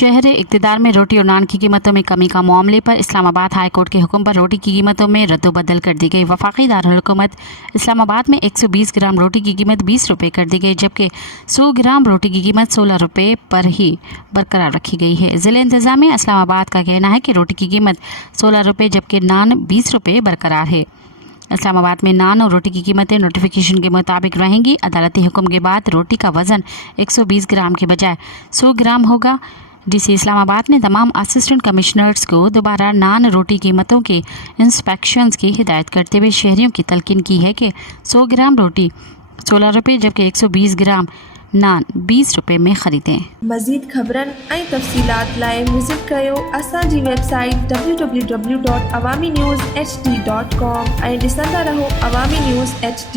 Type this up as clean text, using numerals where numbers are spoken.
शहर इक़्तिदार में रोटी और नान की कीमतों में कमी का मामले पर इस्लामाबाद हाई कोर्ट के हुक्म पर रोटी की कीमतों में रद्दोबदल कर दी गई। वफाकी दारुल हुकूमत इस्लामाबाद में 120 ग्राम रोटी की कीमत 20 रुपये कर दी गई, जबकि 100 ग्राम रोटी की कीमत 16 रुपये पर ही बरकरार रखी गई है। ज़िला इंतज़ामिया इस्लामाबाद का कहना है कि रोटी की कीमत 16 रुपये जबकि नान 20 रुपये बरकरार है। इस्लामाबाद में नान और रोटी की कीमतें नोटिफिकेशन के मुताबिक रहेंगी। अदालती हुक्म के बाद रोटी का वज़न 120 ग्राम के बजाय 100 ग्राम होगा। डीसी इस्लामाबाद ने तमाम असिस्टेंट कमिश्नर्स को दोबारा नान रोटी कीमतों के इंस्पेक्शंस की हिदायत करते हुए शहरियों की तलकीन की है कि 100 ग्राम रोटी 16 रुपये जबकि 120 ग्राम नान 20 रुपये में ख़रीदें। मज़ीद ख़बरन ऐं तफ़सीलात लाइ विज़िट कयो असांजी वेबसाइट www.awamiNewsHD.com ऐं ॾिसंदा रहो अवामी न्यूज़ HD।